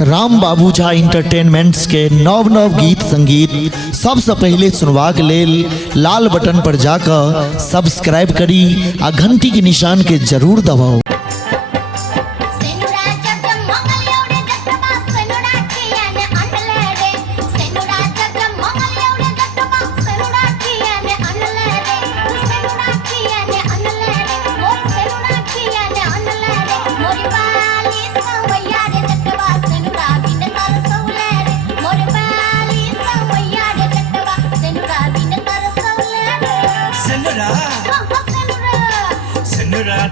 राम बाबू झा इंटरटेनमेंट्स के नव नव गीत संगीत सबसे पहले सुनवा के लेल लाल बटन पर जाकर सब्सक्राइब करी आ घंटी के निशान के जरूर दबाओ।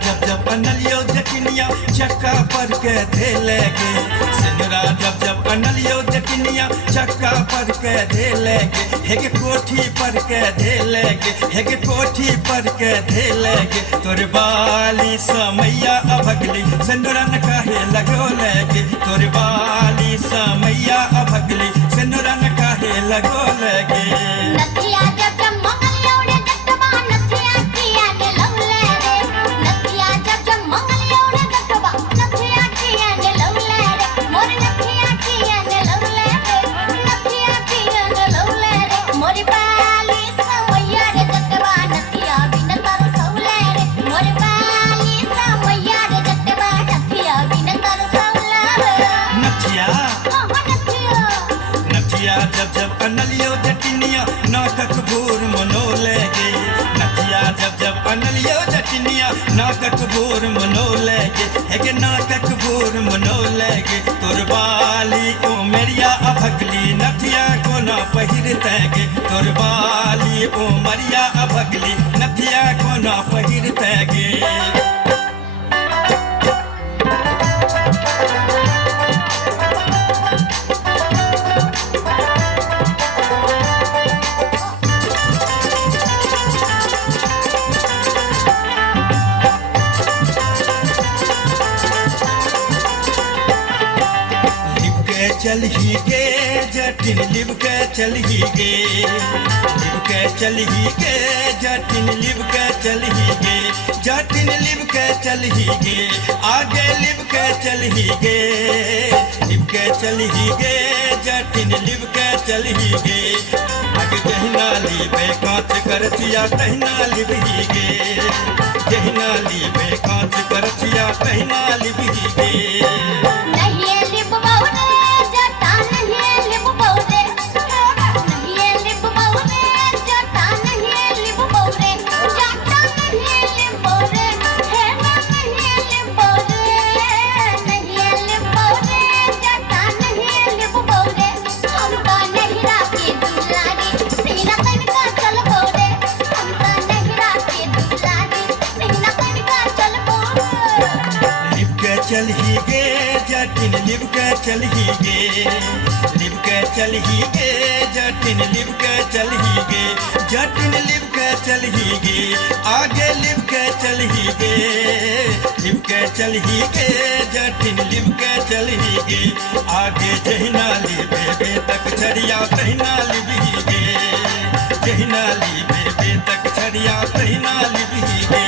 जब जब अनलियो जकिनिया चक्का पर के धेलेगे सिनुरा जब अनलियो जकिनिया चक्का पर के धेलेगे हेगे कोठी पर के धेलेगे हेगे कोठी पर के धेलेगे तोर बाली समैया अभगली सिनुरा न काहे लगो लेगे तोर बाली समैया अभगली सिनुरा न काहे लगो लेगे। जब अनलियो जटिनिया नाकक भूर मनो लेगे नथिया जब अनलियो जटिनिया नाकक भूर मनो लेगे हेगे नाकक भूर मनो लेगे तोर बाली ओ मेरिया अभगली नथिया को ना पहिरतेगे तोर बाली ओ मरिया अभगली नथिया को ना पहिरतेगे। चल ही गे जटिन लिब के चल ही गे लिब के चल ही गे जटिन लिब के चल ही गे जटिन लिब के चल ही गे आगे लिब के चल ही गे लिब के चल ही गे जटिन लिब के चल ही गे आगे जहिना लिबे कांच करचिया तहिना लिब ही गे जहिना लिबे कांच करचिया तहिना लिब ही गे। चल ही गे जटिन लिब के चल ही गे लिब के चल ही गे जटिन लिब के चल ही गे जटिन लिब के चल ही गे आगे लिब के चल ही गे लिब के चल ही गे जटिन लिब के चल ही गे आगे जहिना लिबे बे तक छड़िया तहिना लिब ही गे जहिना लिबे बे तक छड़िया तहिना लिब ही गे।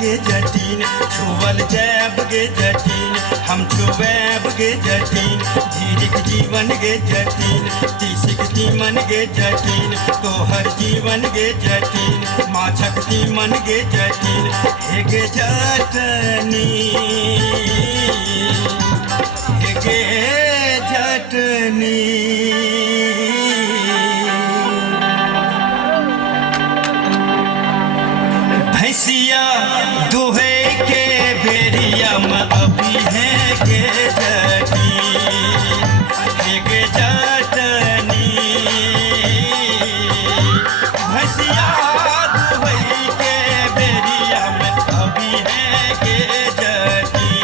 गे जटिन छुअल जैब गे जटिन हम छुएब गे जटिन धीरिक जीवन गे जटिन तीसिक तीमन गे जटिन तोहर जीवन गे जटिन माछक तीमन गे जटिन हे गे जटनी हे गे जटनी भैंसिया दुहे के बेरिया में अभी है गे जटिन हे गे जटनी भैंसिया दुहे के बेरिया में अभी है गे जटिन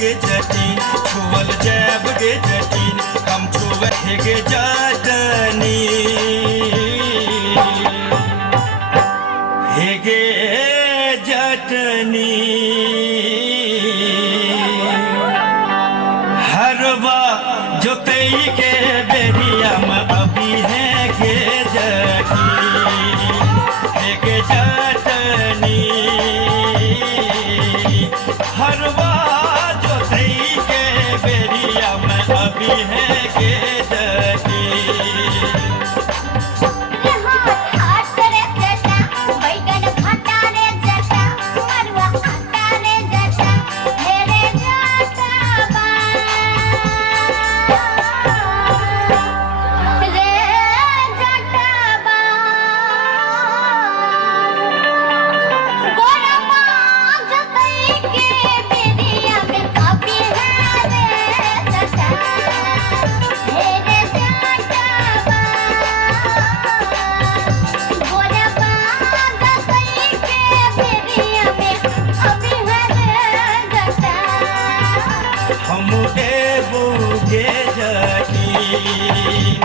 गे जटिन छुअल जैब गे जटिन हम छुए गे जटनी हे गे जटनी हरवा जोतई के बेरिया में अभी है गे जटिन हे गे जटनी हरवा अभी है गे जटिन हम देबू गे जटिन